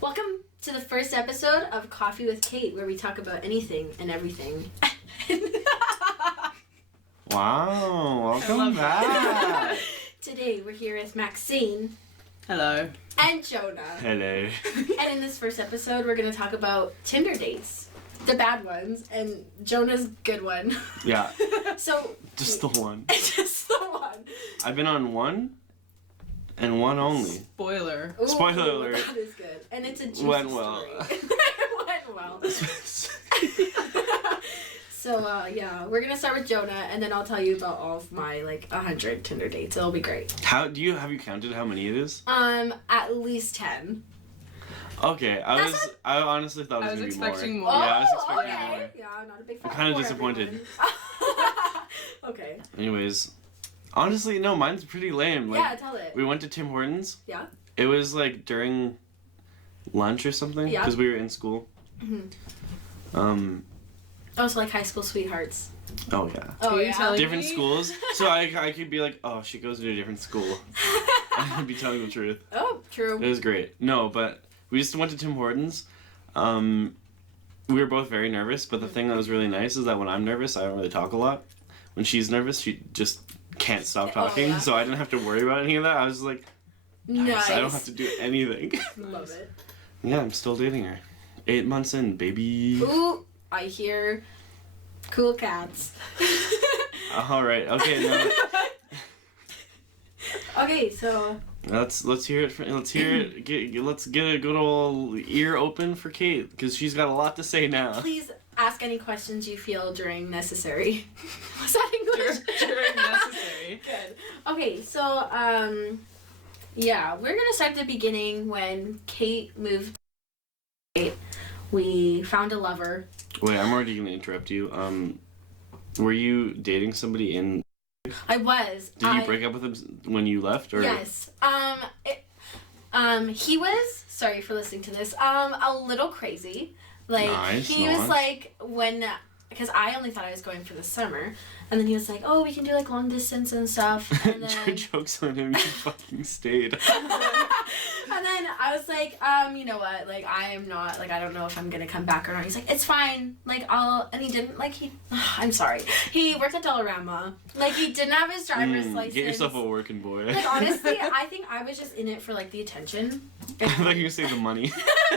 Welcome to the first episode of Coffee with Kate, where we talk about anything and everything. Wow, welcome back. Today we're here with Maxine. Hello. And Jonah. Hello. And in this first episode, we're going to talk about Tinder dates. The bad ones, and Jonah's good one. Yeah. So... Just the one. Just the one. I've been on one, and one only. Spoiler. Ooh, Spoiler alert. That is good. And it's a juicy Went well. story. It went well. So, yeah, we're going to start with Jonah, and then I'll tell you about all of my, 100 Tinder dates. It'll be great. Have you counted how many it is? At least 10. Okay, I honestly thought it was gonna be more. I was expecting more. Yeah, I was expecting okay. more. Yeah, I'm not a big fan. I'm kind of disappointed. Okay. Anyways, honestly, no, mine's pretty lame. Yeah, tell it. We went to Tim Hortons. Yeah. It was during lunch or something. Yeah. Because we were in school. Mm-hmm. Oh, so high school sweethearts. Oh yeah. Oh yeah. Different schools. So I could be like, oh, she goes to a different school. I'd be telling the truth. Oh, true. It was great. No, but we just went to Tim Hortons. We were both very nervous, but the thing that was really nice is that when I'm nervous, I don't really talk a lot. When she's nervous, she just can't stop talking, yeah. so I didn't have to worry about any of that. I was like, nice. I don't have to do anything. Love it. Yeah, I'm still dating her. 8 months in, baby. Ooh, I hear cool cats. All right. Okay. No. Okay, so Let's hear it. Let's hear it. Let's get a good old ear open for Kate, because she's got a lot to say now. please ask any questions you feel during necessary. Was that English? During necessary. Good. Okay, so yeah, we're gonna start at the beginning when Kate moved. We found a lover. Wait, I'm already gonna interrupt you. Were you dating somebody in? I was. Did you break up with him when you left, or? Yes. He was. Sorry for listening to this. A little crazy. Nice, he was because I only thought I was going for the summer, and then he was like, "Oh, we can do long distance and stuff." And then Joke's on him. You fucking stayed. and then I was like, you know what? I am not. I don't know if I'm gonna come back or not. He's like, it's fine. And he didn't. I'm sorry. He worked at Dollarama. He didn't have his driver's license. Get yourself a working boy. Honestly, I think I was just in it for the attention. I thought you were saying the money.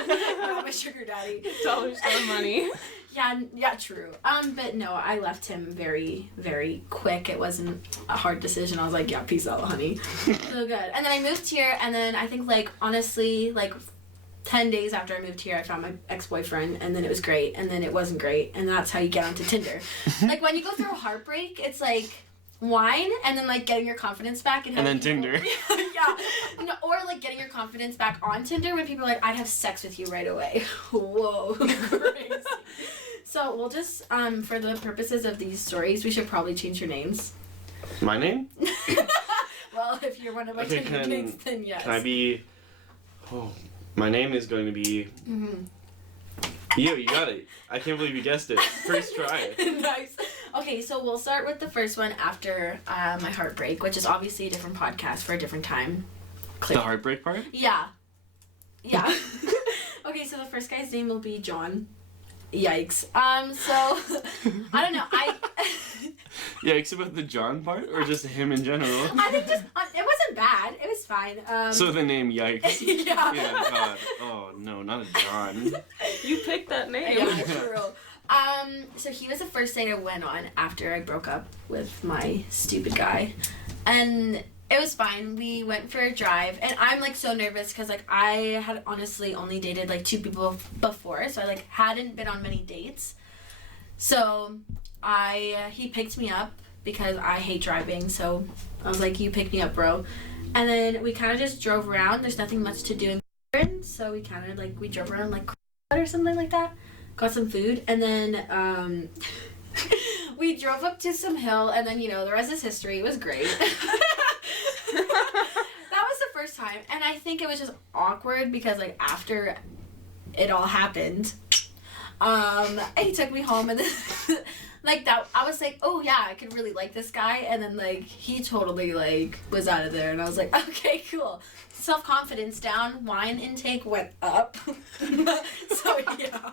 No, my sugar daddy. $1 for money. Yeah, true. But no, I left him very, very quick. It wasn't a hard decision. I was like, yeah, peace out, honey. So good. And then I moved here, and then I think, honestly, 10 days after I moved here, I found my ex-boyfriend, and then it was great, and then it wasn't great, and that's how you get onto Tinder. When you go through a heartbreak, it's wine, and then getting your confidence back, and then people, Tinder. Yeah. No, or getting your confidence back on Tinder when people are like, I'd have sex with you right away. Whoa, crazy. So we'll just, for the purposes of these stories, we should probably change your names. My name? Well, if you're one of my Tinder dates, then yes. Can I be? Oh, my name is going to be. Mm-hmm. You got it. I can't believe you guessed it. First try. Nice. Okay, so we'll start with the first one after my heartbreak, which is obviously a different podcast for a different time. The heartbreak part? Yeah. Yeah. Okay, so the first guy's name will be John. Yikes. So I don't know. Yikes about the John part, or just him in general? I think just it wasn't bad. It was fine. So the name Yikes. Yeah. Yeah. God. Oh no, not a John. You picked that name. Yeah, true. So he was the first date I went on after I broke up with my stupid guy, and it was fine. We went for a drive, and I'm so nervous because I had honestly only dated 2 people before, so I hadn't been on many dates. So he picked me up because I hate driving, so I was like, you pick me up, bro. And then we kind of just drove around. There's nothing much to do in Corinth, so we kind of we drove around or something like that. Got some food, and then we drove up to some hill, and then the rest is history. It was great. That was the first time, and I think it was just awkward because after it all happened, he took me home, and then like that, I was like, oh yeah, I could really like this guy, and then like he totally like was out of there, and I was like, okay, cool. Self-confidence down, wine intake went up. So yeah.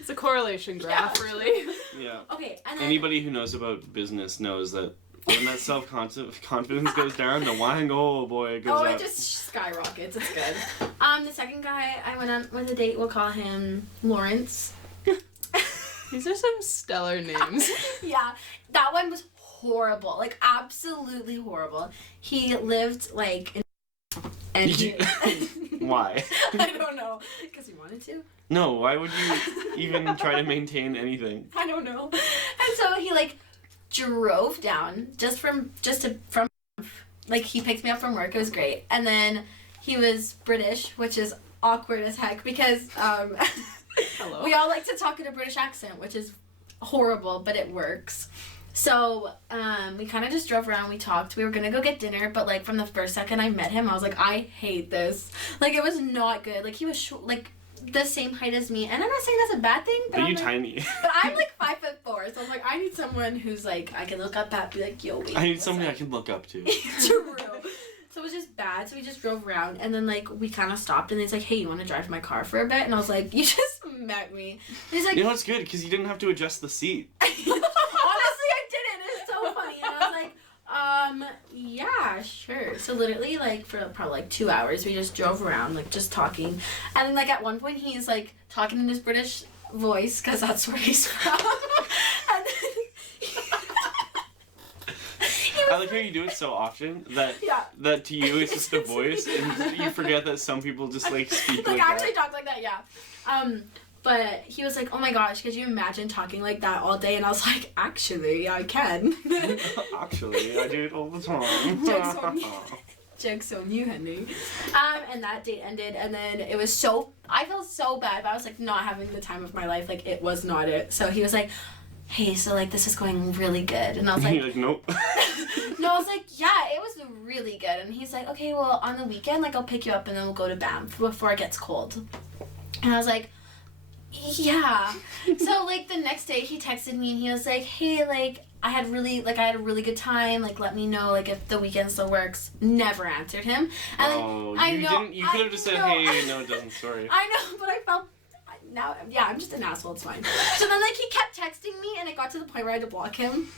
It's a correlation graph, really. Yeah. Okay, and then Anybody who knows about business knows that when that self-confidence goes down, the wine, oh boy, it goes up. it just skyrockets. It's good. The second guy I went on with a date, we'll call him Lawrence. These are some stellar names. Yeah, that one was horrible, like absolutely horrible. He lived like in and he, Why? I don't know, because he wanted to. No, why would you even try to maintain anything? I don't know. And so he like drove down from like he picked me up from work. It was great. And then he was British, which is awkward as heck because Hello. we all like to talk in a British accent, which is horrible, but it works. So, we kind of just drove around, we talked, we were gonna go get dinner, but, like, from the first second I met him, I was like, I hate this. Like, it was not good. Like, he was, like, the same height as me, and I'm not saying that's a bad thing, but Are I'm you like, tiny? But I'm, like, 5'4", so I'm like, I need someone who's, like, I can look up at, be like, yo, wait. I need somebody I can look up to. True. So it was just bad, so we just drove around, and then, like, we kind of stopped, and he's like, hey, you want to drive my car for a bit? And I was like, you just met me. And he's like... You know what's good? Because you didn't have to adjust the seat. Honestly, I didn't. It's so funny. And I was like, yeah, sure. So literally, like, for probably, like, 2 hours, we just drove around, like, just talking. And then, like, at one point, he's, like, talking in his British voice, because that's where he's from. And then... I like how you do it so often that Yeah. that to you it's just a voice, and you forget that some people just like speak like actually that. talk like that, yeah. But he was like, oh my gosh, could you imagine talking like that all day? And I was like, actually, I can. Actually, I do it all the time. Joke's on you, Henry. And that date ended, and then it was I felt so bad, but I was like not having the time of my life. Like, it was not it. So he was like, hey, so like this is going really good. And I was like, You're like, nope. no, I was like, yeah, it was really good. And he's like, okay, well, on the weekend, like, I'll pick you up and then we'll go to Banff before it gets cold. And I was like, yeah. So, like, the next day, he texted me and he was like, hey, like, I had a really good time. Like, let me know, like, if the weekend still works. Never answered him. And then, you could have just said, hey, no, it doesn't, sorry. I know, but I felt... Now, yeah, I'm just an asshole, it's fine. So then, like, he kept texting me, and it got to the point where I had to block him.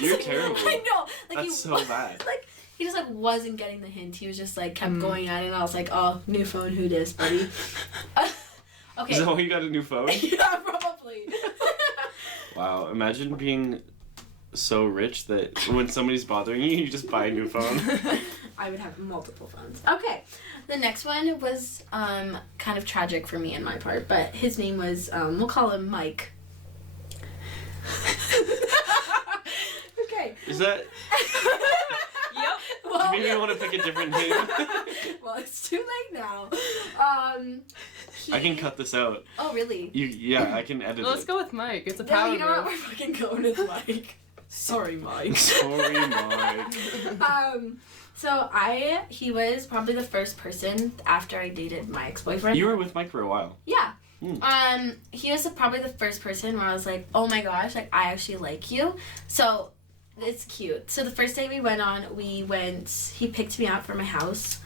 You're like, terrible. I know. Like, That's so bad. Like, he just, like, wasn't getting the hint. He was just, like, kept going at it, and I was like, oh, new phone, who dis, buddy? Okay. Is that why you got a new phone? Yeah, probably. Wow, imagine being so rich that when somebody's bothering you, you just buy a new phone. I would have multiple phones. Okay. The next one was kind of tragic for me and my part, but his name was, we'll call him Mike. Okay. Is that... Yep. Well, Do you maybe want to pick a different name? well, it's too late now. I can cut this out. Oh, really? Yeah, I can edit Let's it. go with Mike. It's a No, power you know what? move. We're fucking going with Mike. Sorry, Mike. Sorry, Mike. So he was probably the first person after I dated my ex-boyfriend. You were with Mike for a while. Yeah. Hmm. He was probably the first person where I was like, oh my gosh, like, I actually like you. So, it's cute. So, the first day we went on, he picked me up from my house,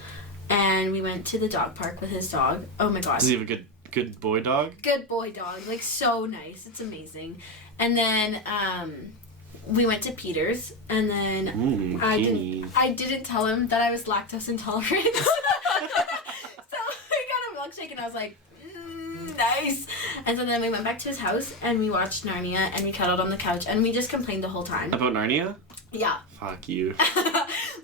and we went to the dog park with his dog. Oh my gosh. Does he have a good boy dog? Good boy dog. Like, so nice. It's amazing. And then, we went to Peter's, and then I didn't tell him that I was lactose intolerant. So I got a milkshake, and I was like, nice. And so then we went back to his house, and we watched Narnia, and we cuddled on the couch, and we just complained the whole time. About Narnia? Yeah. Fuck you.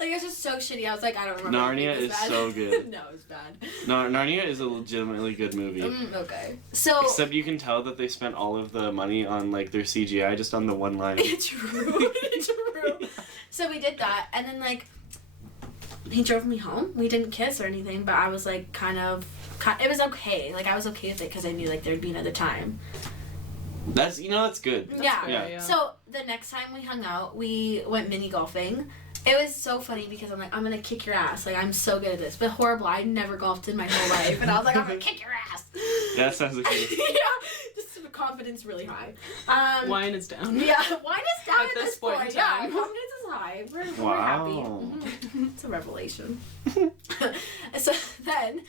Like, it was just so shitty. I was like, I don't remember. Narnia is so good. No, it was bad. Narnia is a legitimately good movie. Okay. So. Except you can tell that they spent all of the money on, like, their CGI just on the one line. True. True. So we did that, and then, like, he drove me home. We didn't kiss or anything, but I was, like, it was okay. Like, I was okay with it because I knew, like, there'd be another time. That's good. Yeah. Yeah. So the next time we hung out, we went mini golfing. It was so funny because I'm like, I'm gonna kick your ass. Like, I'm so good at this. But horrible, I never golfed in my whole life. And I was like, I'm gonna kick your ass. Yeah, that sounds like you. Yeah. Just confidence really high. Wine is down. Yeah, wine is down At this point in Yeah, time. confidence is high. We're Wow. happy. It's a revelation. So then,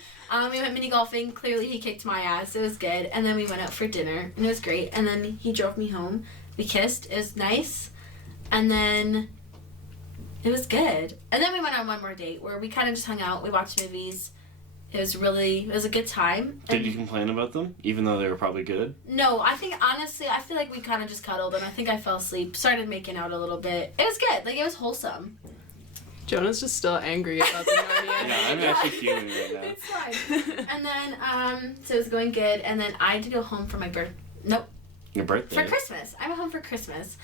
we went mini golfing. Clearly, he kicked my ass. It was good. And then we went out for dinner, and it was great. And then he drove me home. We kissed. It was nice. And then it was good. And then we went on one more date where we kind of just hung out. We watched movies. It was a good time. Did you complain about them, even though they were probably good? No, I think honestly, I feel like we kind of just cuddled, and I think I fell asleep. Started making out a little bit. It was good. Like, it was wholesome. Jonah's just still angry about the Narnia. Yeah, I'm actually feeling it right now. It's fine. And then, so it was going good, and then I had to go home for my Your birthday. for Christmas. I went home for Christmas,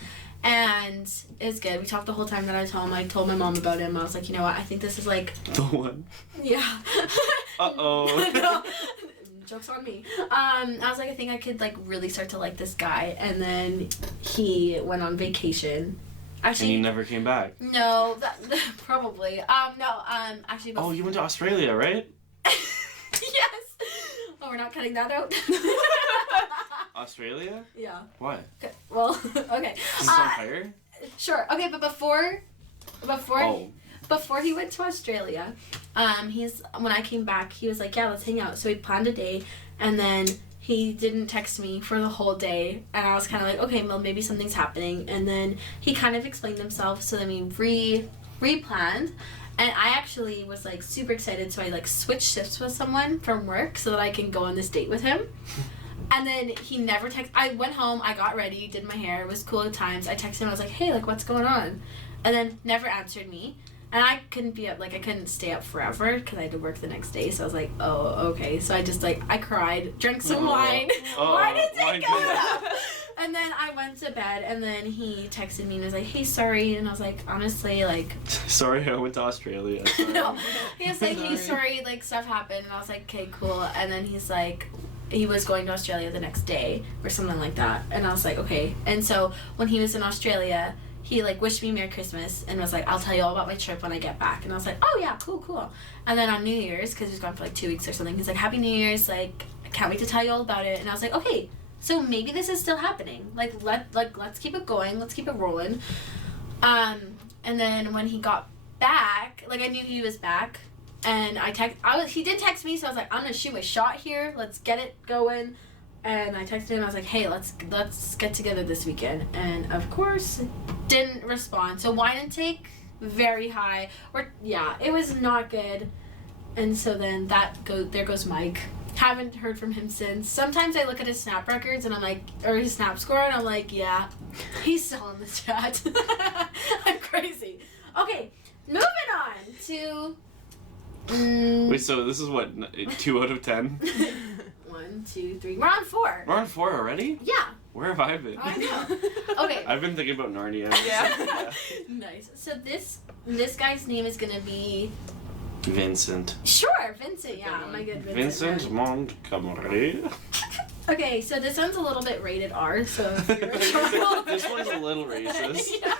and it was good. We talked the whole time that I was home. I told my mom about him. I was like, you know what? I think this is like, The one. yeah. Uh-oh. No. Joke's on me. I was like, I think I could like really start to like this guy, and then he went on vacation. And Actually, you never came back. no, probably. Actually. Oh, you went to Australia, right? Yes. Oh, we're not cutting that out. Australia? Yeah. Why? Okay. Well, okay. Is it on fire? Sure. Okay, but before Oh. before he went to Australia, when I came back, he was like, yeah, let's hang out. So we planned a day, and then he didn't text me for the whole day, and I was kind of like, okay, well, maybe something's happening. And then he kind of explained himself, so then we re-planned, and I actually was like super excited, so I like switched shifts with someone from work so that I can go on this date with him. And then he never texted. I went home, I got ready, did my hair, it was cool at times. I texted him, I was like, hey, like, what's going on? And then never answered me. And I couldn't be up, like, I couldn't stay up forever because I had to work the next day. So I was like, oh, okay. So I just, like, I cried, drank some wine. Why did it go up? And then I went to bed, and then he texted me and was like, hey, sorry. And I was like, honestly, like... Sorry, I went to Australia. Sorry. No. He was like, hey, sorry, like, stuff happened. And I was like, okay, cool. And then he's like... He was going to Australia the next day or something like that. And I was like, okay. And so when he was in Australia, he like wished me Merry Christmas and was like, I'll tell you all about my trip when I get back. And I was like, oh yeah, cool. And then on New Year's, because he was gone for like 2 weeks or something, he's like, Happy New Year's, like, I can't wait to tell you all about it. And I was like, okay, so maybe this is still happening. Let's keep it going, let's keep it rolling. And then when he got back, like, I knew he was back. And he did text me, so I was like, I'm gonna shoot my shot here. Let's get it going. And I texted him. I was like, hey, let's get together this weekend. And of course, didn't respond. So wine intake very high. It was not good. And so then there goes Mike. Haven't heard from him since. Sometimes I look at his snap records and I'm like, or his snap score, and I'm like, yeah, he's still on the chat. I'm crazy. Okay, moving on to. Wait, so this is what, 2 out of 10? 1, 2, 3. We're on 4. We're on 4 already? Yeah. Where have I been? I know. Okay. I've been thinking about Narnia. Yeah. Nice. So this guy's name is gonna be. Vincent. Sure, Vincent. Yeah, my good Vincent. Vincent Montgomery. Okay, so this one's a little bit rated R. So if you're a child- This one's a little racist. Yeah.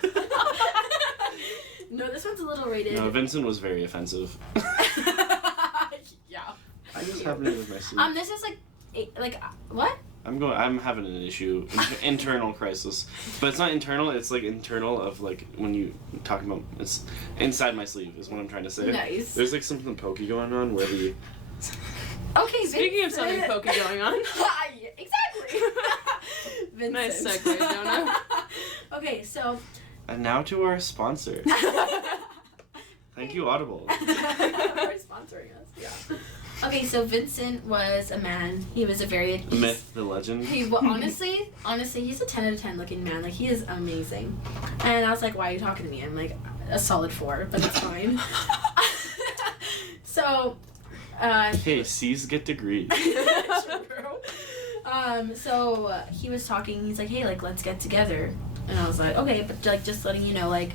No, this one's a little rated. No, Vincent was very offensive. Yeah. I just happening with my sleep. This is what? I'm having an issue, internal crisis, but it's not internal. It's like internal of like when you talk about it's inside my sleeve is what I'm trying to say. Nice. There's like something pokey going on where the. Okay. Speaking of something Vincent. pokey going on. Yeah, exactly. Vincent. Nice segue, Jonah. Okay, so. And now to our sponsor. Thank you, Audible. For sponsoring us, yeah. Okay, so Vincent was a man. He was a very... The myth, the legend. Honestly, he's a 10 out of 10 looking man. Like, he is amazing. And I was like, why are you talking to me? I'm like, a solid 4, but it's fine. So, Hey, C's get degrees. So he was talking, he's like, hey, like, let's get together. And I was like, okay, but like, just letting you know, like,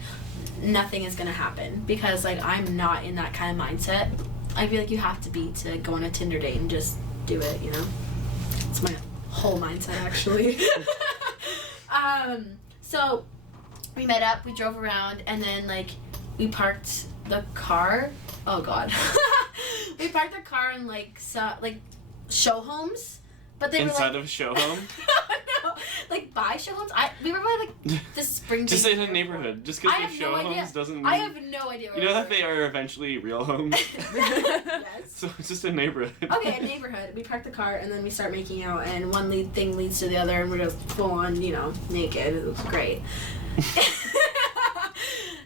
nothing is gonna happen because like I'm not in that kind of mindset. I feel like you have to be to go on a Tinder date and just do it, you know? It's my whole mindset actually. So we met up, we drove around, and then like we parked the car. Oh god. We parked the car in like show homes. But they Inside were of a show home? Like by show homes? We were by like the Spring. Just in a Airport. neighborhood. Just because I they're have show no idea. homes doesn't mean. I have no idea. Where You know we that they are eventually real homes. Yes. So it's just a neighborhood. Okay, a neighborhood. We park the car and then we start making out, and one thing leads to the other, and we're just full on, naked. It was great.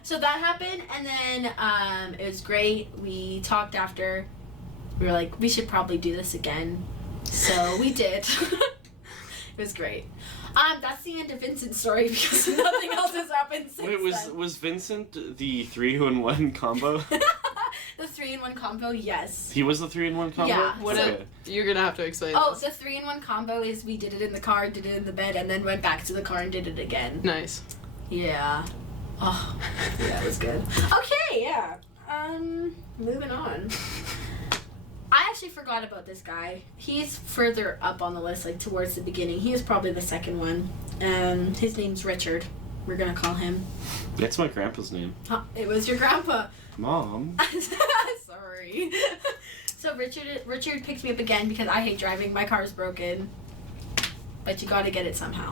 So that happened, and then it was great. We talked after. We were like, we should probably do this again. So we did. It was great. That's the end of Vincent's story because nothing else has happened since Wait, then. was Vincent the 3-in-1 combo? The 3-in-1 combo, yes. He was the 3-in-1 combo? Yeah. What Okay. you're gonna have to explain Oh, this. the 3-in-1 combo is we did it in the car, did it in the bed, and then went back to the car and did it again. Nice. Yeah. Oh, yeah, it was good. Okay, yeah. Moving on. I actually forgot about this guy. He's further up on the list, like towards the beginning. He is probably the second one. His name's Richard. We're gonna call him. That's my grandpa's name. Huh, it was your grandpa. Mom. Sorry. So Richard picked me up again because I hate driving. My car's broken. But you gotta get it somehow.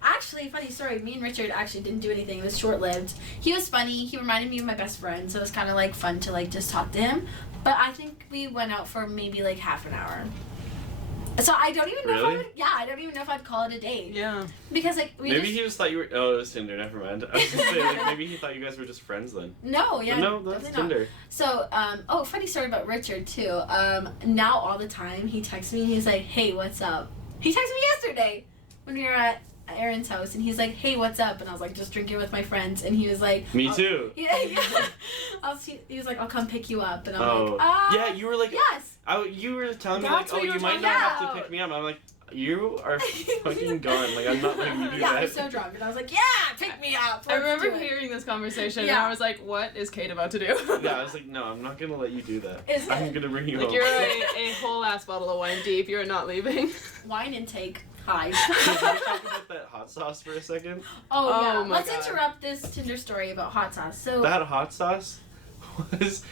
Actually, funny story. Me and Richard actually didn't do anything. It was short-lived. He was funny. He reminded me of my best friend, so it was kind of like fun to like just talk to him. But I think we went out for maybe like half an hour. So I don't even know if I Really? would. Yeah, I don't even know if I'd call it a date. Yeah. Because like we Maybe just, he just thought you were. Oh, it was Tinder. Never mind. I was gonna say like maybe he thought you guys were just friends then. No, yeah. But no, that's definitely not. Tinder. So, oh, funny story about Richard too. Now all the time he texts me and he's like, "Hey, what's up?" He texted me yesterday when we were at Aaron's house, and he's like, "Hey, what's up?" And I was like, "Just drinking with my friends." And he was like, Me too. Yeah. He was like, "I'll come pick you up," and I'm Oh. like, Yeah, you were like. yes." You were telling me That's like, what oh, you you were might talking not have to about. pick me up. I'm like, you are fucking gone. Like I'm not letting you do Yeah, I that. was so drunk, and I was like, "Yeah, pick me up." I Let's remember do it." hearing this conversation and Yeah. I was like, what is Kate about to do? Yeah, I was like, no, I'm not gonna let you do that. Is I'm it? gonna bring you Like home. you're a whole ass bottle of wine deep, you're not leaving. Wine intake. Hi. Can we talk about that hot sauce for a second? Oh, Oh yeah. my Let's God. interrupt this Tinder story about hot sauce. So That hot sauce was.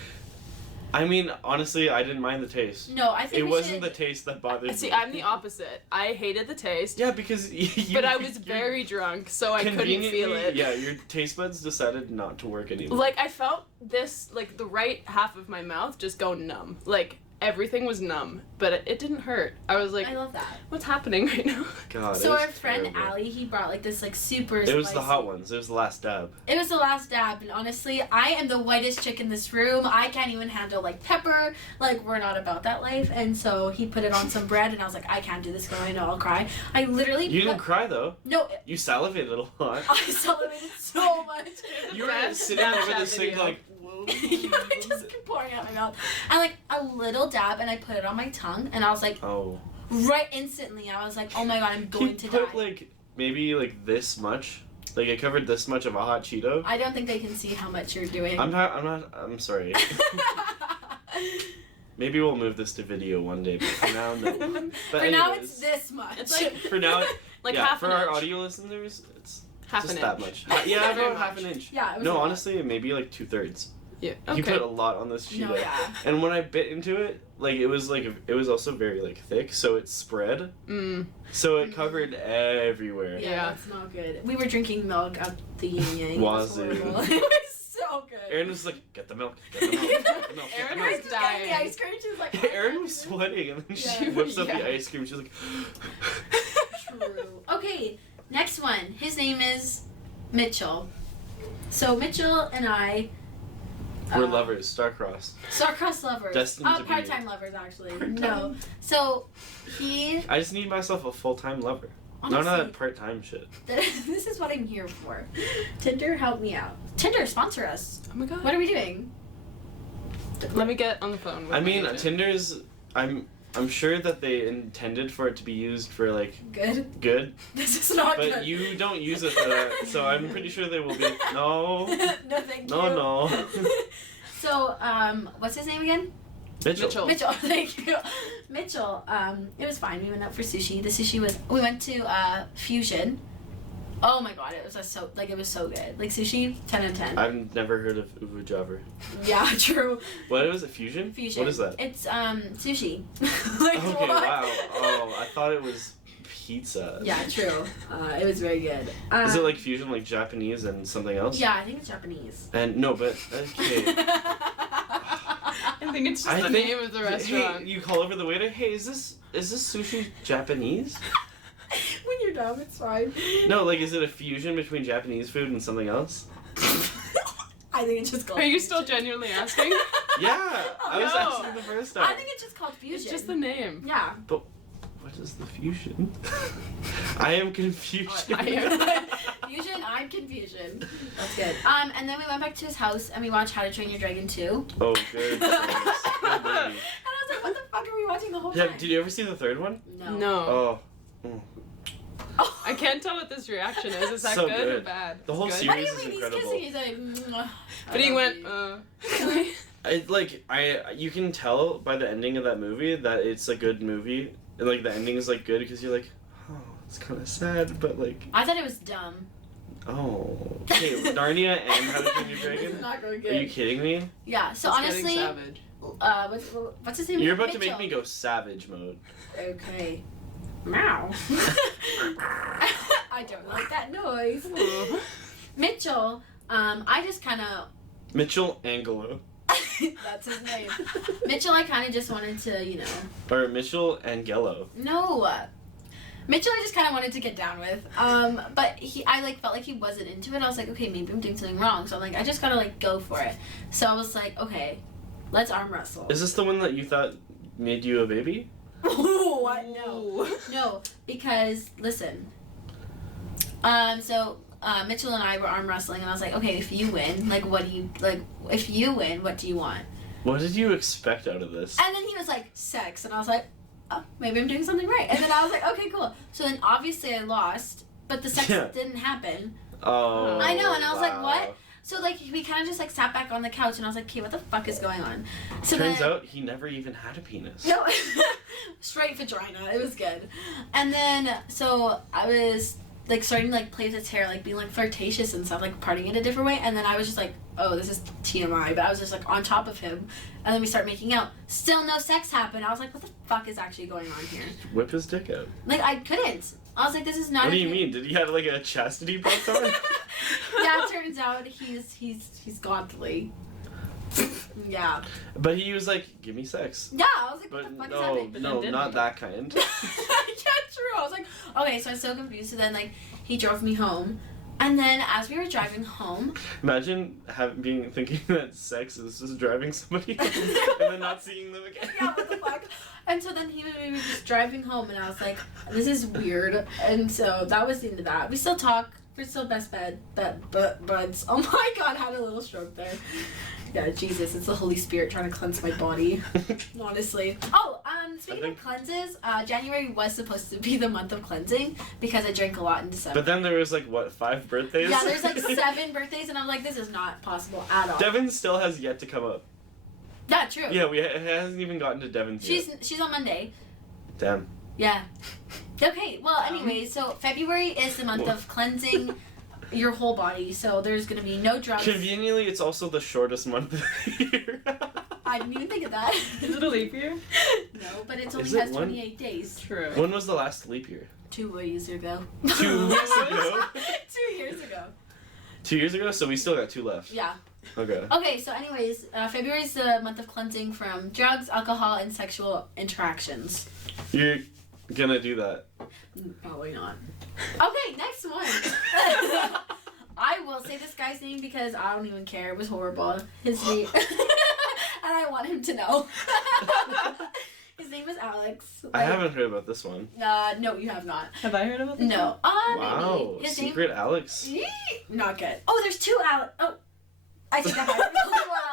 I mean, honestly, I didn't mind the taste. no, I think It we wasn't should, the taste that bothered See, me. I'm the opposite. I hated the taste, Yeah, because you. but I was you're very drunk, so I couldn't feel conveniently- it. Yeah, your taste buds decided not to work anymore. Like, I felt this, like, the right half of my mouth just go numb. Like, everything was numb, but it didn't hurt. I was like, I love that. what's happening right now? God. So it was our friend terrible. Allie, he brought like this like super. It was the spicy- hot ones. It was the last dab. It was the last dab, and honestly, I am the whitest chick in this room. I can't even handle like pepper. Like we're not about that life. And so he put it on some bread, and I was like, I can't do this, girl. I know I'll cry. I literally. You didn't put- cry though. No, You salivated a lot. I celebrated so much. You were Best sitting over Snapchat this thing video. like. Whoa. I just kept pouring out my mouth, and like a little dab, and I put it on my tongue, and I was like, Oh. right instantly, I was like, oh my god, I'm You going to put die. like maybe like this much. Like it covered this much of a hot Cheeto. I don't think they can see how much you're doing. I'm sorry. Maybe we'll move this to video one day, but for now, no. But For now, anyways, it's this much. It's like For now, like yeah, half for an our inch. audio listeners, it's Half just an that inch. much. Yeah, Very about half much. an inch. Yeah, it was a No, lot. honestly, maybe like 2/3. Yeah. You Okay. put a lot on this Cheeto. No, yeah. And when I bit into it, like it was also very like thick, so it spread. Mm. So it covered everywhere. Yeah, Yeah. that's not good. We were drinking milk at the yin yang. It was Wazoo. horrible. It was so good. Aaron was like, "Get the milk, get the milk, get the milk." Get Aaron the was milk. just getting the dying. ice cream. She was like, Yeah, Erin was sweating, and then she Yeah. whips up Yeah. the ice cream. She's like, True. Okay, next one. His name is Mitchell. So Mitchell and I. "We're lovers, star-crossed." Star-crossed lovers. Destined to be. Part-time lovers, actually. Part-time. No. So he. I just need myself a full-time lover. None of Honestly, that part-time shit. this is what I'm here for. Tinder, help me out. Tinder, sponsor us. Oh my god. What are we doing? Let me get on the phone. With I mean, my agent. Tinder's. I'm sure that they intended for it to be used for like Good. good, This is not but good. you don't use it for that. So I'm pretty sure they will be. No, No, thank you. no. So, what's his name again? Mitchell. Mitchell, thank you. Mitchell, it was fine. We went out for sushi. The sushi was, we went to Fusion, Oh my god, it was it was so good. Like sushi, 10 out of 10. I've never heard of uvu jabber. Yeah, true. What is it? Fusion? Fusion. What is that? It's sushi. Okay, what? wow. Oh, I thought it was pizza. Yeah, true. It was very good. Is it like fusion, like Japanese and something else? Yeah, I think it's Japanese. And no, but okay. I think it's just the name of the restaurant. Hey, you call over the waiter. Hey, is this sushi Japanese? When you're dumb, it's fine. No, like, is it a fusion between Japanese food and something else? I think it's just called. Are you still genuinely asking? Yeah, I was No. asking the first time. I think it's just called fusion. It's just the name. Yeah. But what is the fusion? I am confused. Fusion, I'm confusion. That's good. And then we went back to his house and we watched How to Train Your Dragon 2. Oh, good. And I was like, what the fuck are we watching the whole time? Yeah, did you ever see the third one? No. No. Oh. I can't tell what this reaction is. Is that So good or good. bad? The whole Good? series- What do you is mean incredible. he's kissing? He's like, But he went, You can tell by the ending of that movie that it's a good movie. And, like, the ending is, like, good because you're like, oh, it's kind of sad, but, like, I thought it was dumb. oh. Okay, Narnia and How to Train Your This Dragon? is not going Are good. you kidding me? Yeah, so It's honestly, getting savage. what's his name? You're about to make Mitchell. me go savage mode. Okay. Meow. I don't like that noise. Mitchell, I just kind of. Mitchell Angelo. That's his name. Mitchell, I kind of just wanted to, Or Mitchell Angelo. No. Mitchell, I just kind of wanted to get down with. But I felt like he wasn't into it. I was like, okay, maybe I'm doing something wrong. So I'm like, I just gotta go for it. So I was like, okay, let's arm wrestle. Is this the one that you thought made you a baby? What? No, because listen. Mitchell and I were arm wrestling, and I was like, okay, if you win, what do you want? What did you expect out of this? And then he was like, sex, and I was like, oh, maybe I'm doing something right. And then I was like, okay, cool. So then obviously I lost, but the sex didn't happen. Oh. I know, and I was like, wow. what? So we kind of just sat back on the couch, and I was like, okay, what the fuck is going on? So Turns then, out he never even had a penis. no, straight vagina. It was good. And then so I was starting to play with his hair, being flirtatious and stuff, parting it a different way. And then I was just like, oh, this is TMI. But I was just on top of him, and then we start making out. Still no sex happened. I was like, what the fuck is actually going on here? Whip his dick out. I couldn't. I was like, this is not. What do you mean? Did he have a chastity belt on? Yeah, it turns out he's godly. Yeah. But he was like, give me sex. Yeah, I was like, what the fuck is happening? But no, then not didn't. that kind. Yeah, true. I was like, okay, so I was so confused. So then he drove me home, and then as we were driving home, Imagine thinking that sex is just driving somebody home and then not seeing them again. yeah, what the fuck? And so then we were just driving home, and I was like, this is weird. And so that was the end of that. We still talk. We're still best buds. Oh my god, I had a little stroke there. Yeah, Jesus, it's the Holy Spirit trying to cleanse my body. Honestly. Oh, speaking of cleanses, January was supposed to be the month of cleansing because I drank a lot in December. But then there was 5 birthdays? Yeah, there's 7 birthdays, and I'm like, this is not possible at all. Devin still has yet to come up. Yeah, true. Yeah, it hasn't even gotten to Devin's yet. She's on Monday. Damn. Yeah. Okay, well, anyway, so February is the month of cleansing your whole body, so there's gonna be no drugs. Conveniently, it's also the shortest month of the year. I didn't even think of that. Is it a leap year? No, but it Is only it has one? 28 days. True. When was the last leap year? 2 years ago. 2 weeks ago? 2 years ago. 2 years ago? So we still got 2 left. Yeah. Okay. Okay, so anyways, February is the month of cleansing from drugs, alcohol, and sexual interactions. You're gonna do that. Probably not. Okay, next one. I will say this guy's name because I don't even care. It was horrible. His name, and I want him to know. His name is Alex. I haven't heard about this one. No, you have not. Have I heard about this? No. Wow. Maybe. His Secret Alex. name. Not good. Oh, there's 2 Alex. Oh, I think I have one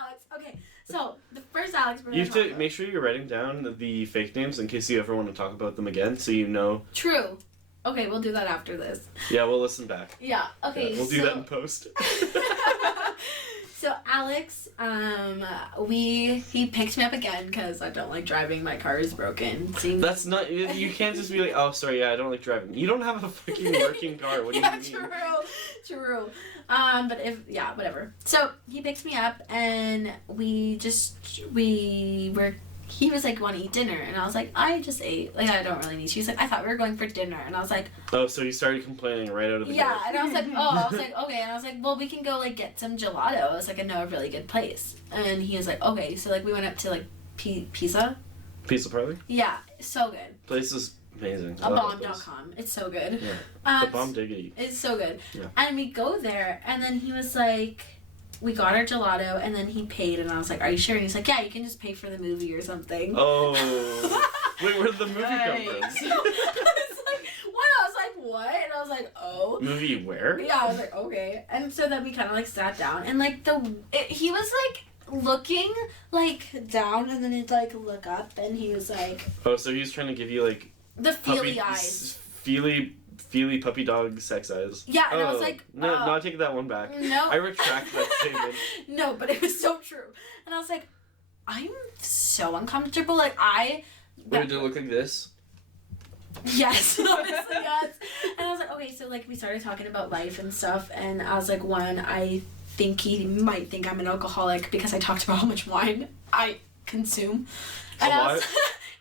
Alex. Okay, so the first Alex. we're You gonna have talk to about. make sure you're writing down the fake names in case you ever want to talk about them again, so you know. True. Okay, we'll do that after this. Yeah, we'll listen back. Yeah. Okay. Yeah, we'll do that in post. So Alex, he picked me up again because I don't like driving. My car is broken. That's not. You can't just be like, oh, sorry, yeah, I don't like driving. You don't have a freaking working car. What do you mean? True. But whatever. So he picked me up, and he was like, want to eat dinner? And I was like, I just ate. Like, I don't really need to. He's like, I thought we were going for dinner. And I was like... Oh, so you started complaining right out of the gate. Yeah, and I was like, okay. And I was like, well, we can go, like, get some gelato. I was like, I know a really good place. And he was like, okay. So, like, we went up to, like, Pizza. Pizza Parlor? Yeah, so good. Place is amazing. Abomb.com. It's so good. Yeah. The bomb diggity. It's so good. Yeah. And we go there, and then he was like... We got our gelato, and then he paid, and I was like, are you sure? And he's like, yeah, you can just pay for the movie or something. Oh. Wait, where did the movie come from? I was like, what? And I was like, oh. Movie where? Yeah, I was like, okay. And so then we kind of, like, sat down, and, like, he was, like, looking, like, down, and then he'd, like, look up, and he was like... Oh, so he was trying to give you, like... The feely eyes. Feely puppy dog sex eyes. Yeah, and I was like... No, I take that one back. No. I retract that statement. No, but it was so true. And I was like, I'm so uncomfortable. Like, Wait, did it look like this? Yes, honestly, yes. And I was like, okay, so, like, we started talking about life and stuff, and I was like, one, I think he might think I'm an alcoholic because I talked about how much wine I consume. And a lot?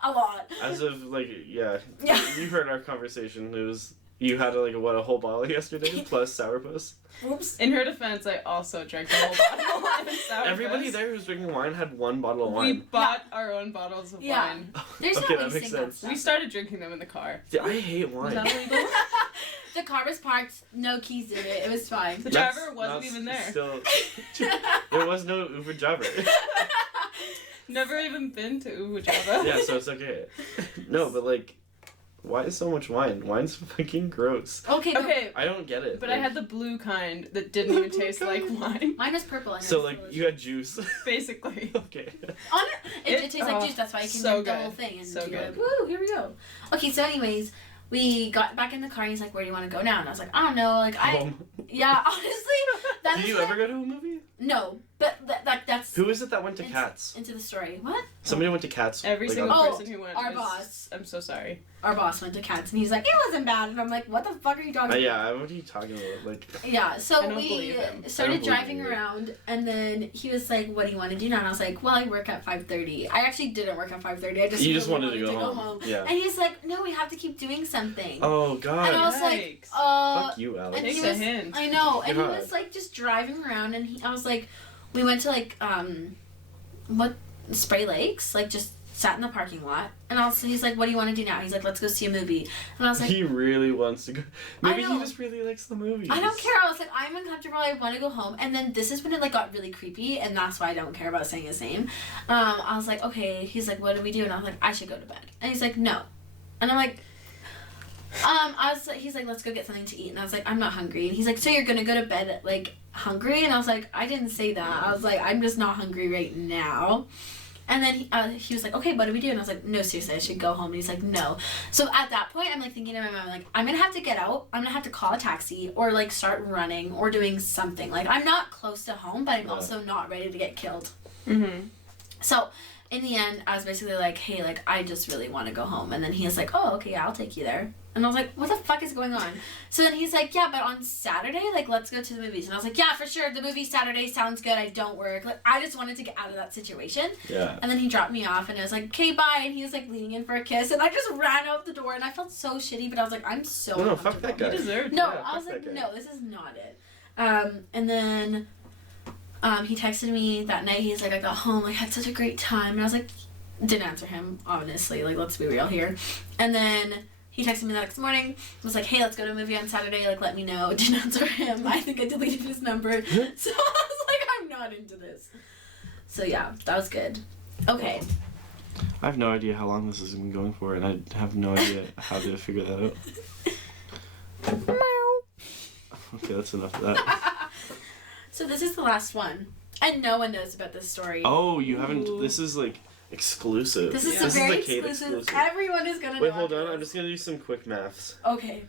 A lot. As of, like, yeah. Yeah. You heard our conversation. It was... You had, like, a whole bottle yesterday, plus sourpuss? Oops. In her defense, I also drank the whole bottle of wine and sourpuss. Everybody there who was drinking wine had one bottle of wine. We bought our own bottles of wine. There's okay, no that makes wasting that sense. stuff. We started drinking them in the car. Yeah, I hate wine. Was that illegal? The car was parked, no keys in it, it was fine. The driver wasn't even there. Still, there was no Uber driver. Never even been to Ujava. Yeah, so it's okay. No, but like, why is so much wine? Wine's fucking gross. Okay. I don't get it. But I had the blue kind that didn't even taste like wine. Mine was purple. And so like, you had juice. Basically. Okay. It tastes like juice, that's why you can so drink the whole thing. And so you're good. like, woo, here we go. Okay, so anyways, we got back in the car and he's like, where do you want to go now? And I was like, I don't know, like, yeah, honestly, that Did is you like, ever go to a movie? No, but that's... Who is it that went to Cats? Into the story. What? Somebody went to Cats. Every like, single person who went. Our boss. I'm so sorry. Our boss went to Cats and he's like, it wasn't bad. And I'm like, what the fuck are you talking about? Yeah, what are you talking about? Like. Yeah, so I don't we believe him. started driving around and then he was like, what do you want to do now? And I was like, well, I work at 5:30. I actually didn't work at 5:30. I just You really just wanted to go home. Yeah. And he's like, no, we have to keep doing something. Oh, God. And I was like, fuck you, Alex. And Take he the was, hint. I know. And God. he was like just driving around and I was like, we went to like, Spray Lakes? Like just sat in the parking lot. And he's like, what do you want to do now? He's like, let's go see a movie. And I was like, he really wants to go. Maybe I know. he just really likes the movies. I don't care. I was like, I'm uncomfortable. I want to go home. And then this is when it like got really creepy, and that's why I don't care about saying his name. I was like, okay. He's like, what do we do? And I was like, I should go to bed. And he's like, no. And I'm like, he's like, let's go get something to eat. And I was like, I'm not hungry. And he's like, so you're gonna go to bed like hungry? And I was like, I didn't say that. I was like, I'm just not hungry right now. And then he was like, okay, what do we do? And I was like, no, seriously, I should go home. And he's like, no. So at that point, I'm like thinking in my mind, like, I'm going to have to get out. I'm going to have to call a taxi or like start running or doing something. Like, I'm not close to home, but I'm also not ready to get killed. Mm-hmm. So in the end, I was basically like, hey, like, I just really want to go home. And then he was like, oh, okay, yeah, I'll take you there. And I was like, what the fuck is going on? So then he's like, yeah, but on Saturday, like, let's go to the movies. And I was like, yeah, for sure. The movie Saturday sounds good. I don't work. Like, I just wanted to get out of that situation. Yeah. And then he dropped me off and I was like, okay, bye. And he was like leaning in for a kiss. And I just ran out the door and I felt so shitty, but I was like, I'm so No, fuck that guy. You deserved No, Yeah, I was fuck like, that guy. no, this is not it. And then he texted me that night. He's like, I got home. I had such a great time. And I was like, didn't answer him, honestly. Like, let's be real here. And then he texted me the next morning, was like, hey, let's go to a movie on Saturday, like, let me know. Didn't answer him. I think I deleted his number. So I was like, I'm not into this. So yeah, that was good. Okay. I have no idea how long this has been going for, and I have no idea how to figure that out. Okay, that's enough of that. So this is the last one. And no one knows about this story. Oh, you haven't... Ooh. This is, like, exclusive. This is Yeah. a very the Kate exclusive. Everyone is going to know. Wait, hold after on. I'm this. just gonna do some quick maths. Okay.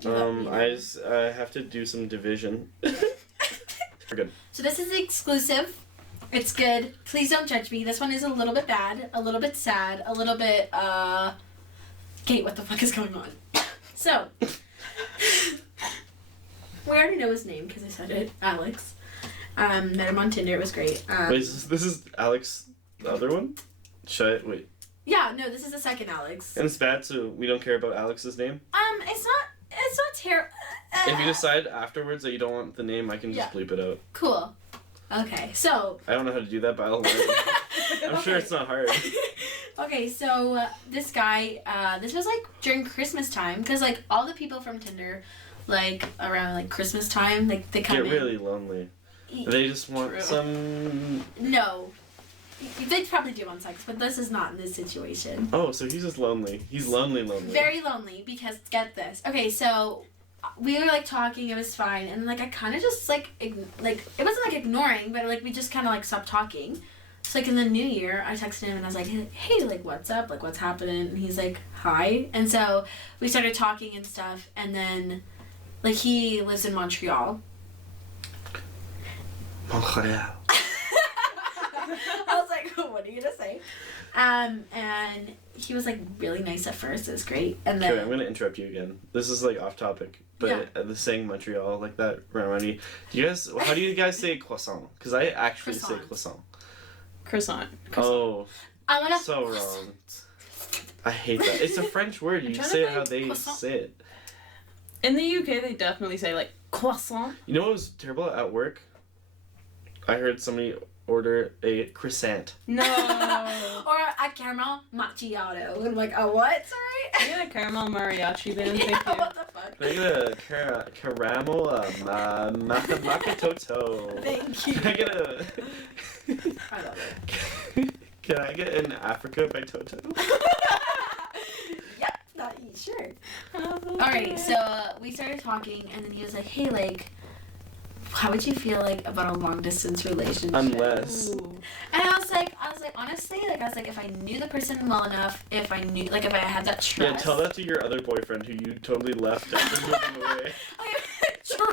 Do let me know. I have to do some division. good. So this is exclusive. It's good. Please don't judge me. This one is a little bit bad, a little bit sad, a little bit, Kate, what the fuck is going on? So, we already know his name because I said it, Alex. Met him on Tinder. It was great. Wait, this is Alex, the other one? Wait. Yeah, no, this is the second Alex. And it's bad, so we don't care about Alex's name? It's not terrible. If you decide afterwards that you don't want the name, I can just bleep it out. Cool. Okay, so. I don't know how to do that, but I'll learn. I'm sure it's not hard. Okay, so this guy, this was like during Christmas time, because like all the people from Tinder, like around like Christmas time, like they come Get in. really lonely. They just want True. some. No. They probably do want sex, but this is not in this situation. Oh, so he's just lonely. He's lonely. Very lonely, because get this. Okay, so we were like talking, it was fine, and like I kind of just like it wasn't like ignoring, but like we just kind of like stopped talking. So like in the new year, I texted him and I was like, hey, like what's up, like what's happening? And he's like, hi. And so we started talking and stuff, and then like he lives in Montreal. Montreal. I was like, what are you gonna say? And he was like really nice at first. It was great. And then Okay, I'm gonna interrupt you again. This is like off topic, but the saying Montreal like that reminded me. How do you guys say croissant? Because I actually say croissant. Croissant. Oh, I'm gonna so wrong. I hate that. It's a French word. You say it how they croissant. say it. In the UK, they definitely say like croissant. You know what was terrible at work? I heard somebody order a croissant. No. or a caramel macchiato. And I'm like, a what? Sorry. Can I get a caramel mariachi then? Yeah, Thank you. what the fuck? Can I get a caramel macchiato? Thank you. Can I get a? I love it. Can I get an Africa by Toto? Yep, not you, sure. Alright, so we started talking, and then he was like, hey, like, how would you feel like about a long distance relationship? Unless. Ooh. And I was like, honestly, like, I was like, if I knew the person well enough, if I had that trust. Yeah, tell that to your other boyfriend who you totally left after moving away. True.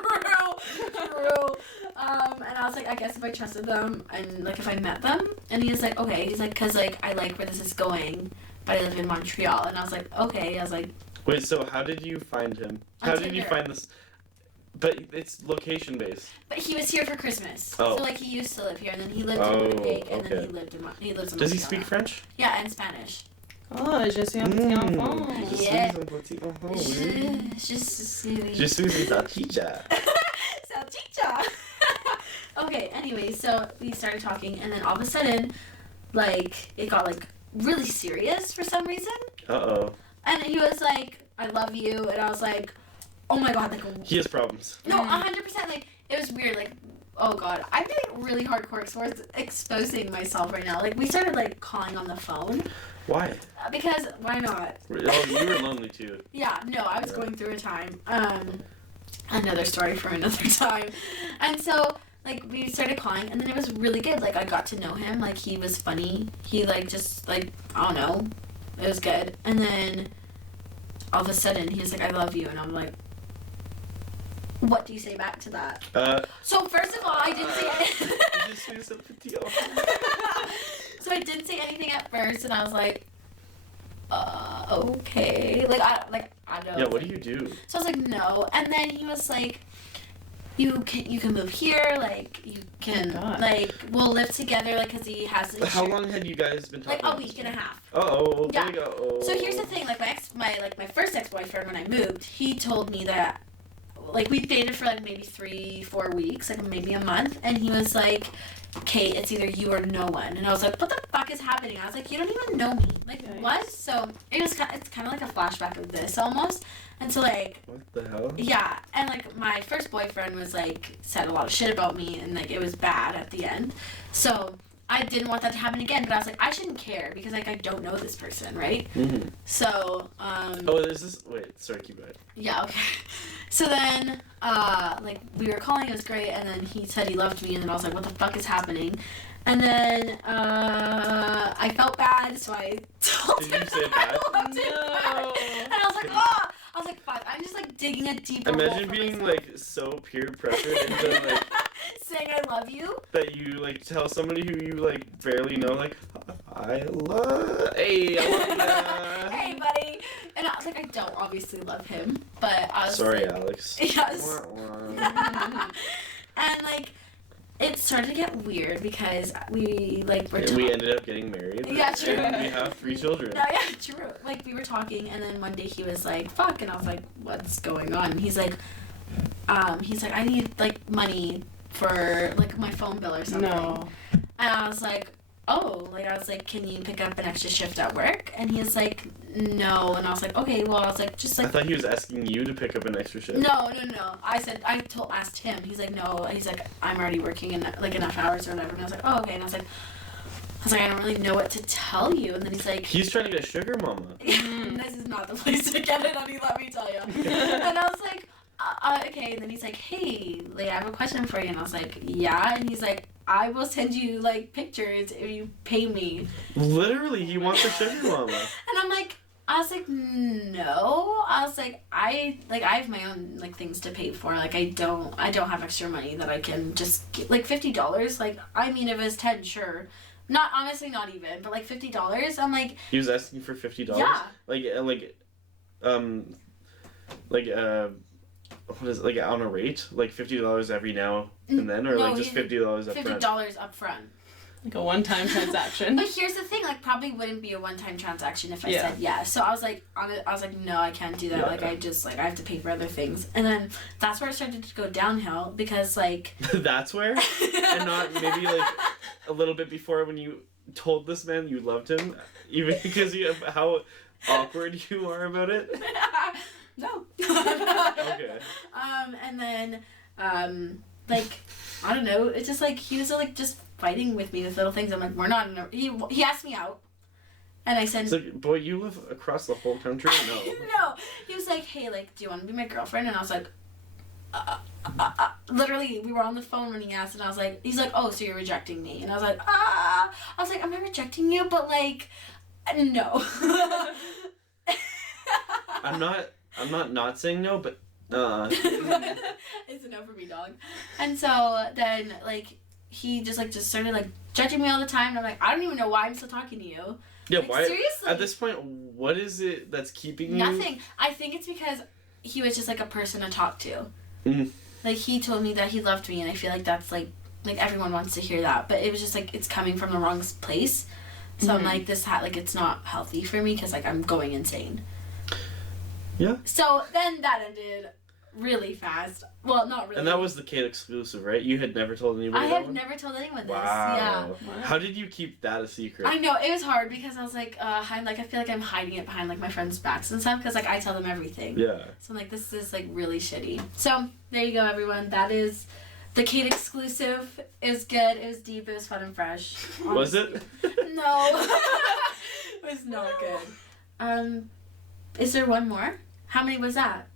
And I was like, I guess if I trusted them and like if I met them, and he was like, okay, he's like, cause like I like where this is going, but I live in Montreal, and I was like, okay, I was like. Wait, so how did you find him? How did you find this? But it's location based. But he was here for Christmas. Oh. So like he used to live here, and then he lived in Winnipeg, and then he lives in Montreal. Does he speak French? Yeah, and Spanish. Oh, je suis un petit enfant. Yeah. Je suis une salchicha. Salchicha. Okay, anyway, so we started talking, and then all of a sudden, like, it got, like, really serious for some reason. Uh-oh. And he was like, I love you, and I was like, oh my god, like... He has problems. No, 100%, like, it was weird, like, oh god. I'm getting really hardcore exposing myself right now. Like, we started, like, calling on the phone. Why? Because, why not? Oh, you were lonely, too. Yeah, no, I was going through a time. Another story for another time. And so... like, we started calling, and then it was really good. Like, I got to know him. Like, he was funny. He, like, just, like, I don't know. It was good. And then, all of a sudden, he was like, I love you. And I'm like, what do you say back to that? So, first of all, I didn't say anything. So, I didn't say anything at first, and I was like, okay. I don't know. Yeah, what do you do? So, I was like, no. And then he was like, you can move here, like, you can, like, we'll live together, like, because he has... Like, how long had you guys been talking? Like, a week and a half. Uh-oh, Yeah. there you go. So here's the thing, like, my first ex-boyfriend, when I moved, he told me that, like, we dated for, like, maybe 3-4 weeks, like, maybe a month, and he was like, Kate, it's either you or no one. And I was like, what the fuck is happening? I was like, you don't even know me. Like, what? So, it's kind of like a flashback of this, almost. And so, like... What the hell? Yeah, and, like, my first boyfriend was, like, said a lot of shit about me, and, like, it was bad at the end. So, I didn't want that to happen again, but I was like, I shouldn't care, because, like, I don't know this person, right? Mm-hmm. So, Oh, is this... Wait, sorry, keep going. Yeah, okay. So then, like, we were calling, it was great, and then he said he loved me, and then I was like, what the fuck is happening? And then, I felt bad, so I told him Did you say bad? I loved him back. And I was like, oh! I was like, fuck, I'm just, like, digging a deeper hole Imagine for being, myself. like, so peer pressured into, like, Saying I love you. That you like tell somebody who you like barely know, like, I love ya. Hey, buddy. And I was like, I don't obviously love him, but I was Sorry, like, Alex. Yes. And like, it started to get weird because we like were. And we ended up getting married. Yeah, true. And we have 3 children. No, yeah, true. Like we were talking, and then one day he was like, "Fuck," and I was like, "What's going on?" And he's like, "I need like money for like my phone bill or something." No. And I was like, "Oh," like I was like, "Can you pick up an extra shift at work?" And he's like, "No," and I was like, "Okay, well," I was like, "Just like." I thought he was asking you to pick up an extra shift. No. I said asked him. He's like, "No." He's like, "I'm already working in like enough hours or whatever." And I was like, "Oh, okay." And I was like, "I don't really know what to tell you." And then he's like, He's trying to get a sugar mama. "This is not the place to get it, honey. Let me tell you." And I was like, "Okay." And then he's like, "Hey, like I have a question for you." And I was like, "Yeah." And he's like, "I will send you like pictures if you pay me." Literally, he wants a sugar mama. And I was like, "No." I was like, I have my own like things to pay for. Like I don't have extra money that I can just get, like $50. Like I mean, if it was 10, sure. Not honestly, not even, but like $50. I'm like. He was asking for $50. Yeah. What is it, like on a rate? Like $50 every now and then, or No, like just $50 up front? $50 up front. Like a one-time transaction. But here's the thing, like probably wouldn't be a one-time transaction if I Yeah. said yes. So I was like, no, I can't do that. Yeah. Like I just like I have to pay for other things. And then that's where it started to go downhill because like. That's where, and not maybe like a little bit before when you told this man you loved him, even because of how awkward you are about it. No. Okay. And then, like, I don't know. It's just like he was like just fighting with me with little things. I'm like, we're not. He asked me out, and I said, It's like, boy, you live across the whole country. No. No. He was like, hey, like, do you want to be my girlfriend? And I was like, literally, we were on the phone when he asked, and I was like, he's like, oh, so you're rejecting me? And I was like, I was like, I'm not rejecting you, but like, no. I'm not saying no, but It's a no for me, dog. And so then like he just started like judging me all the time, and I'm like, I don't even know why I'm still talking to you. yeah. Like, Why? seriously? At this point, what is it that's keeping you? Nothing. I think it's because he was just like a person to talk to. Mhm. Like he told me that he loved me, and I feel like that's like everyone wants to hear that, but it was just like it's coming from the wrong place. So I'm like, it's not healthy for me because like I'm going insane. Yeah. So then that ended really fast. Well, not really. And that was the Kate exclusive, right? You had never told anybody. I that have one? never told anyone this. Wow. Yeah. How did you keep that a secret? I know, it was hard because I was like, I feel like I'm hiding it behind like my friends' backs and stuff because like I tell them everything. Yeah. So I'm like, this is like really shitty. So there you go, everyone. That is the Kate exclusive. It was good. It was deep. It was fun and fresh. Was it? No. It was not good. Is there one more? How many was that?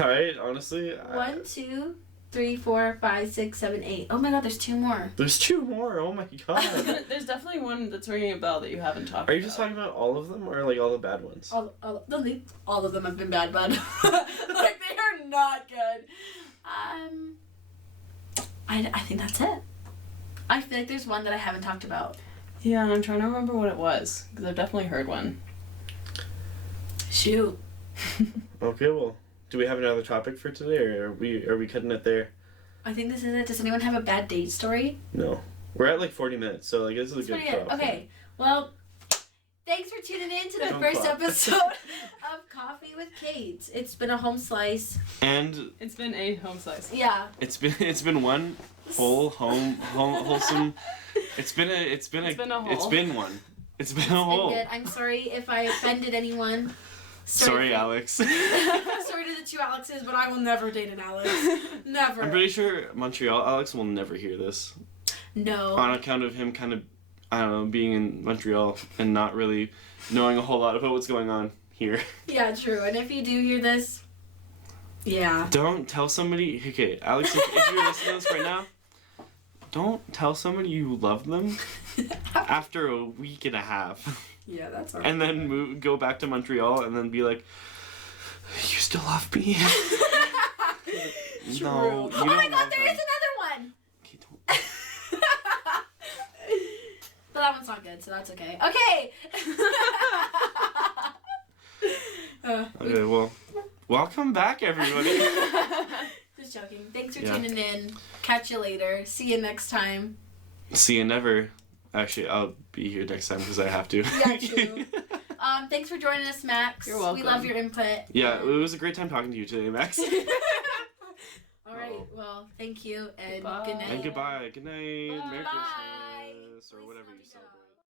Alright, honestly. 1, 2, 3, 4, 5, 6, 7, 8. Oh my god, there's 2 more. There's 2 more. Oh my god. There's definitely one that's ringing a bell that you haven't talked about. Are you just talking about all of them or like all the bad ones? All of them have been bad, bud. Like they are not good. I think that's it. I feel like there's one that I haven't talked about. Yeah, and I'm trying to remember what it was, because I've definitely heard one. Shoot. Okay, well, do we have another topic for today, or are we cutting it there? I think this is it. Does anyone have a bad date story? No. We're at like 40 minutes, so like this is a That's good pretty good. cutoff. Okay. Well, thanks for tuning in to the Don't first clap. episode of Coffee with Kate. It's been a home slice. And It's been a home slice. Yeah. it's been one full wholesome. It's been one. It's been a whole. Good. I'm sorry if I offended anyone. Sorry, Alex. Sorry to the 2 Alexes, but I will never date an Alex. Never. I'm pretty sure Montreal Alex will never hear this. No. On account of him kind of, I don't know, being in Montreal and not really knowing a whole lot about what's going on here. Yeah, true. And if you do hear this, yeah. Don't tell somebody, okay, Alex, if you're listening to this right now, don't tell somebody you love them after a week and a half. Yeah, that's all right. And then go back to Montreal and then be like, you still love me? True. No, you Oh my don't god, love there them. is another one! But that one's not good, so that's okay. Okay! Okay, well, welcome back, everybody. Just joking. Thanks for Yeah. tuning in. Catch you later. See you next time. See you never. Actually, I'll be here next time because I have to. Yeah, true. Thanks for joining us, Max. You're welcome. We love your input. Yeah, it was a great time talking to you today, Max. All right. Well, thank you and Goodbye. good night. And goodbye. Good night. Merry Bye. Christmas. Or whatever you celebrate.